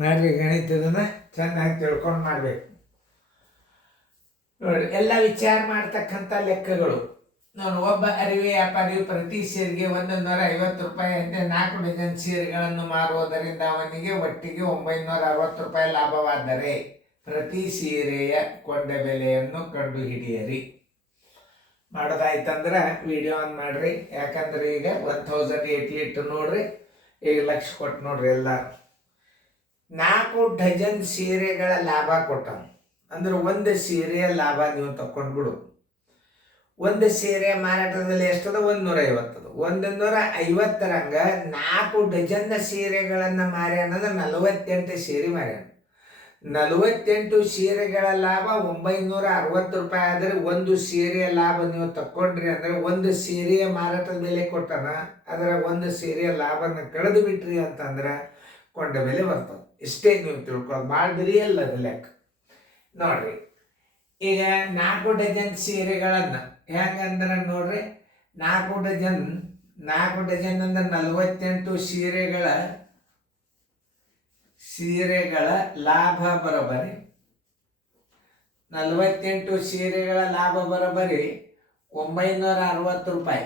ಮಾಡ್ರಿ ಗಣಿತದನ್ನ ಚೆನ್ನಾಗಿ ತಿಳ್ಕೊಂಡು ಮಾಡಬೇಕು ನೋಡಿ. ಎಲ್ಲ ವಿಚಾರ ಮಾಡ್ತಕ್ಕಂಥ ಲೆಕ್ಕಗಳು ನೋಡಿ. ಒಬ್ಬ ಅರಿವೆ ವ್ಯಾಪಾರಿಯು ಪ್ರತಿ ಸೀರೆಗೆ 150 ರೂಪಾಯಿ ಅಂತೆ 4 ಡಜನ್ ಸೀರೆಗಳನ್ನು ಮಾರುವುದರಿಂದ ಅವನಿಗೆ ಒಟ್ಟಿಗೆ 960 ರೂಪಾಯಿ ಲಾಭವಾದರೆ ಪ್ರತಿ ಸೀರೆಯ ಕೊಂಡ ಬೆಲೆಯನ್ನು ಕಂಡುಹಿಡಿಯಿರಿ. ಮಾಡೋದಾಯ್ತಂದ್ರೆ ವಿಡಿಯೋ ಆನ್ ಮಾಡ್ರಿ. ಯಾಕಂದ್ರೆ ಈಗ 1088 ನೋಡ್ರಿ, ಈಗ ಲಕ್ಷ ಕೊಟ್ಟು ನೋಡ್ರಿ. ಎಲ್ಲ 4 ಡಜನ್ ಸೀರೆಗಳ ಲಾಭ ಕೊಟ್ಟ ಅಂದ್ರೆ ಒಂದು ಸೀರೆಯ ಲಾಭ ನೀವು ತಕೊಂಡ್ಬಿಡು. ಒಂದು ಸೀರೆ ಮಾರಾಟದಲ್ಲಿ ಎಷ್ಟದ? 150. 150ರಂಗ 4 ಡಜನ್ ಸೀರೆಗಳನ್ನು ಮಾರಿ ಅನ್ನೋದು 48 ಸೀರೆ ಮಾರ್ಯಾನ. 48 ಸೀರೆಗಳ ಲಾಭ 960 ರೂಪಾಯಿ ಆದರೆ ಒಂದು ಸೀರೆಯ ಲಾಭ ನೀವು ತಕೊಂಡ್ರಿ ಅಂದ್ರೆ ಒಂದು ಸೀರೆಯ ಮಾರಾಟದ ಬೆಲೆ ಕೊಟ್ಟನ, ಅದರ ಒಂದು ಸೀರೆಯ ಲಾಭನ ಕಳೆದು ಬಿಟ್ರಿ ಅಂತಂದ್ರೆ ಕೊಂಡ ಬೆಲೆ ಬರ್ತದೆ. ಇಷ್ಟೇ ನೀವು ತಿಳ್ಕೊಳ್ಳೋದು. ಭಾಳ ಬಿರಿ ಅಲ್ಲ ಅದು ಲೆಕ್ಕ ನೋಡ್ರಿ. ಈಗ 4 ಡಜನ್ ಸೀರೆಗಳನ್ನು ಹೆಂಗಂದ್ರೆ ನೋಡ್ರಿ, 4 ಡಜನ್ ಅಂದ್ರೆ 48 ಸೀರೆಗಳ ಲಾಭ ಬರೋಬರಿ 48 ಸೀರೆಗಳ ಲಾಭ ಬರೋಬರಿ 960 ರೂಪಾಯಿ.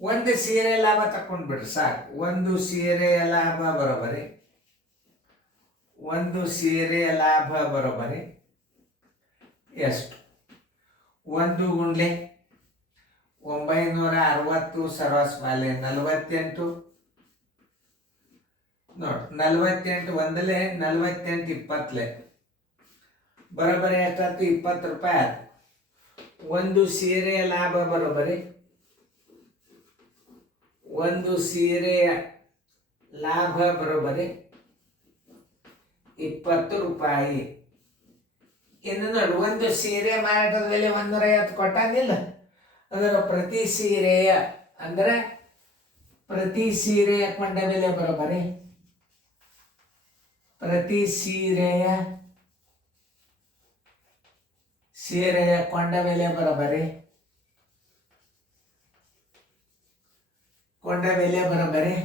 ಒಂದು ಸೀರೆ ಲಾಭ ತಕೊಂಡ್ಬಿಡ್ರಿ ಸಾಕು. ಒಂದು ಸೀರೆಯ ಲಾಭ ಬರೋಬರಿ ಎಷ್ಟು? 1 ಗುಂಡ್ಲೆ 960 ಸರ್ವಸ್ವಾಲೆ 48 ನೋಡಿ. 48 ಒಂದಲೇ 48 20 ಬರೋಬರಿ ಎಷ್ಟಾಯ್ತು? 20 ರೂಪಾಯಿ ಆಯ್ತು. ಒಂದು ಸೀರೆಯ ಲಾಭ ಬರೋಬರಿ ಒಂದು ಸೀರೆಯ ಲಾಭ ಬರೋಬರಿ 20 ರೂಪಾಯಿ. ಇನ್ನು ನೋಡಿ, ಒಂದು ಸೀರೆ ಮಾರಾಟದ ಬೆಲೆ 150 ಕೊಟ್ಟಾಗಿಲ್ಲ. ಅದರ ಪ್ರತಿ ಸೀರೆಯ ಅಂದ್ರೆ ಪ್ರತಿ ಸೀರೆಯ ಕೊಂಡ ಬೆಲೆ ಬರೋಬರಿ ಪ್ರತಿ ಸೀರೆಯ ಕೊಂಡ ಬೆಲೆ ಬರೋಬರಿ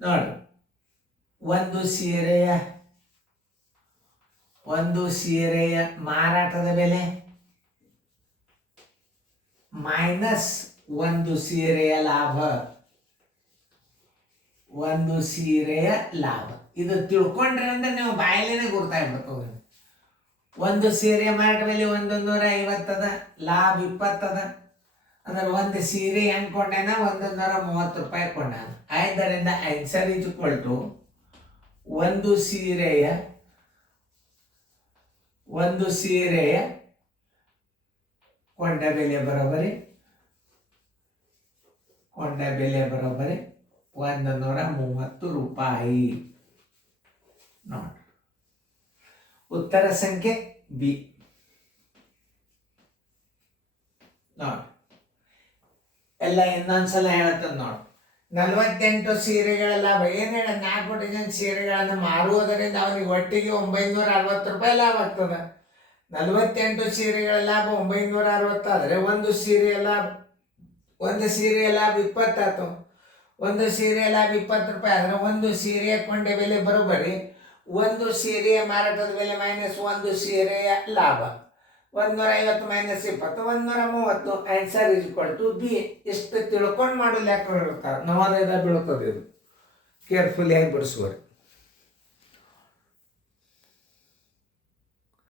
ನೋಡಿ. ಒಂದು ಸೀರೆಯ ಮಾರಾಟದ ಬೆಲೆ ಮೈನಸ್ ಒಂದು ಸೀರೆಯ ಲಾಭ. ಇದು ತಿಳ್ಕೊಂಡ್ರೆ ಅಂದ್ರೆ ನೀವು ಬಾಯಲೇನೆ ಗುರ್ತಾಗ್ಬಿಡ್ತದೆ. ಒಂದು ಸೀರೆ ಮಾರಾಟ ಬೆಲೆ 150 ಅದ, ಲಾಭ 20 ಅದ. ಅಂದ್ರೆ ಒಂದು ಸೀರೆ ಹೆಂಗ್ ಕೊಂಡಾನ? 130 ರೂಪಾಯಿ ಕೊಂಡಾನ. ಆದ್ದರಿಂದ ಆನ್ಸರ್ ಇಸ್ ಈಕ್ವಲ್ ಟು ಒಂದು ಸೀರೆಯ ಕೊಂಡ ಬೆಲೆ ಬರೋಬರಿ 130 ರೂಪಾಯಿ ನೋಡಿ. ಉತ್ತರ ಸಂಖ್ಯೆ ಬಿ ನೋಡಿ. ಎಲ್ಲ ಇನ್ನೊಂದ್ಸಲ ಹೇಳತ್ತ ನೋಡಿ. 48 ಸೀರೆಗಳ ಲಾಭ ಏನು ಹೇಳ? 4 ಡಜನ್ ಸೀರೆಗಳನ್ನು ಮಾರುವುದರಿಂದ ಅವನಿಗೆ ಒಟ್ಟಿಗೆ 960 ರೂಪಾಯಿ ಲಾಭ ಆಗ್ತದೆ. 48 ಸೀರೆಗಳ ಲಾಭ 960 ಆದರೆ ಒಂದು ಸೀರೆಯ ಲಾಭ 20 ಆಯ್ತು. ಒಂದು ಸೀರೆಯ ಲಾಭ 20 ರೂಪಾಯಿ ಆದರೆ ಒಂದು ಸೀರೆಯ ಕೊಂಡ ಬೆಲೆ ಬರೋಬರಿ ಒಂದು ಸೀರೆಯ ಮಾರಾಟದ ಬೆಲೆ ಮೈನಸ್ ಒಂದು ಸೀರೆಯ ಲಾಭ. 150 minus 20 130. Answer is equal to B. ಇಷ್ಟು ತಿಳ್ಕೊಂಡು ಮಾಡೋ ಲೆಕ್ಕ ಹೇಳ್ತಾರೆ. ನವೋದಯದ ಬೀಳ್ತದೆ ಇದು. ಕೇರ್ಫುಲಿ ಆಗಿ ಬಿಡಿಸುವರು.